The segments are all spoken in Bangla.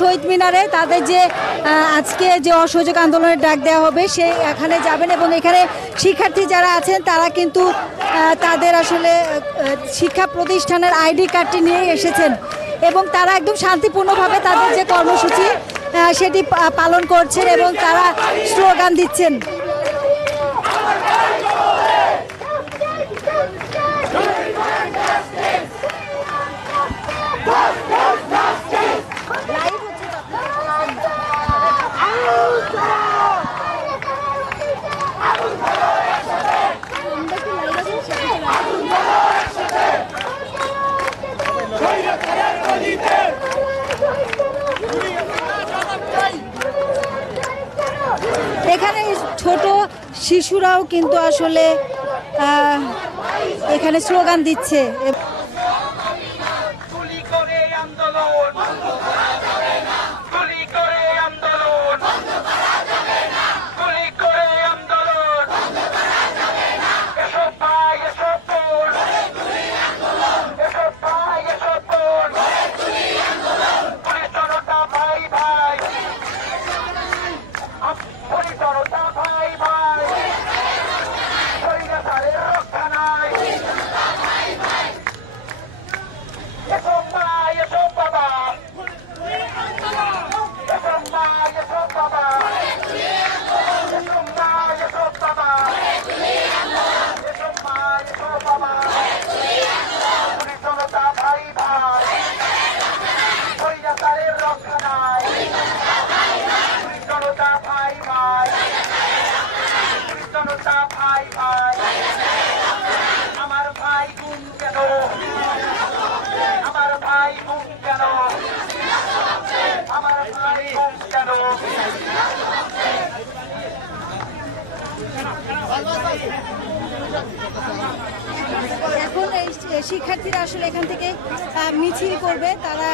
শহীদ মিনারে তাদের যে আজকে যে অসহযোগ আন্দোলনের ডাক দেওয়া হবে সেই এখানে যাবেন এবং এখানে শিক্ষার্থী যারা আছেন তারা কিন্তু তাদের আসলে শিক্ষা প্রতিষ্ঠানের আইডি কার্ডটি নিয়ে এসেছেন এবং তারা একদম শান্তিপূর্ণভাবে তাদের যে কর্মসূচি সেটি পালন করছেন এবং তারা স্লোগান দিচ্ছেন। এখানে ছোট শিশুরাও কিন্তু আসলে এখানে স্লোগান দিচ্ছে। এখন এই শিক্ষার্থীরা আসলে এখান থেকে মিছিল করবে, তারা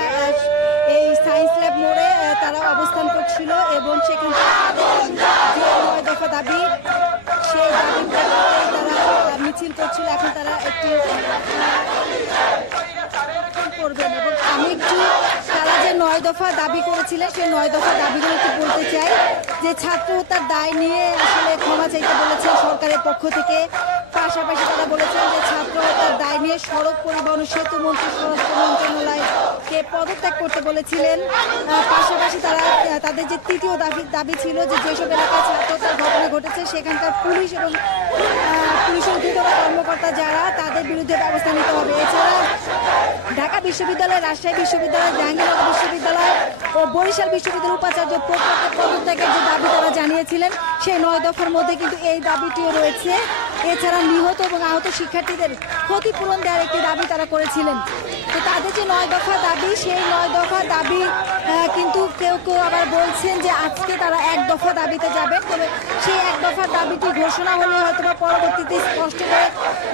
এই সায়েন্স ল্যাব মোড়ে তারা অবস্থান করছিল এবং সেখান থেকে 9 দফা দাবি সেই দাবি তারা মিছিল করছিল। এখন তারা একটি করবেন এবং আমি একটু তারা যে 9 দফা দাবি করেছিলেন সেই 9 দফা দাবিগুলো একটু বলতে চাই। যে ছাত্র হত্যার দায় নিয়ে আসলে ক্ষমা চাইতে বলেছেন সরকারের পক্ষ থেকে, পাশাপাশি তারা বলেছেন যে ছাত্র হত্যার দায় নিয়ে সড়ক পরিবহন সেতু মন্ত্রী স্বরাষ্ট্র মন্ত্রণালয়কে পদত্যাগ করতে বলেছিলেন। পাশাপাশি তারা তাদের যে তৃতীয় দাবি ছিল যে যেসব এলাকায় ছাত্র হত্যার ঘটনা ঘটেছে সেখানকার পুলিশ এবং পুলিশের ঊর্ধ্বতন কর্মকর্তা যারা তাদের বিরুদ্ধে ব্যবস্থা নিতে হবে। এছাড়া ঢাকা বিশ্ববিদ্যালয়, রাজশাহী বিশ্ববিদ্যালয়, জাহাঙ্গীরনগর বিশ্ববিদ্যালয় ও বরিশাল বিশ্ববিদ্যালয়ের উপাচার্য প্রজ্ঞাকে পদত্যাগের যে দাবি তারা জানিয়েছিলেন সেই 9 দফার মধ্যে কিন্তু এই দাবিটিও রয়েছে। এছাড়া নিহত এবং আহত শিক্ষার্থীদের ক্ষতিপূরণ দেওয়ার একটি দাবি তারা করেছিলেন। তো তাদের যে 9 দফা দাবি সেই 9 দফা দাবি কিন্তু কেউ কেউ আবার বলছেন যে আজকে তারা 1 দফা দাবিতে যাবেন, তবে সেই 1 দফার দাবিটি ঘোষণা হলে হয়তো বা পরবর্তীতে স্পষ্ট করে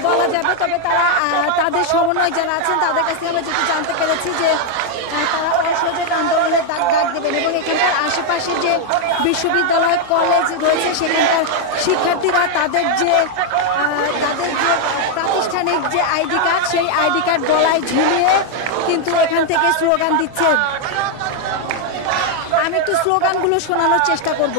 বলা যাবে। তবে তারা তাদের সমন্বয় যারা আছেন তাদের কাছ থেকে আমরা যেটি জানতে পেরেছি যে তারা অসহযোগ আন্দোলনের ডাক দেবেন এবং এখানকার আশেপাশে যে বিশ্ববিদ্যালয় কলেজ রয়েছে সেখানকার শিক্ষার্থীরা তাদের যে প্রাতিষ্ঠানিক যে আইডি কার্ড সেই আইডি কার্ড গলায় ঝুলিয়ে কিন্তু এখান থেকে স্লোগান দিচ্ছেন। আমি একটু স্লোগানগুলো শোনানোর চেষ্টা করব।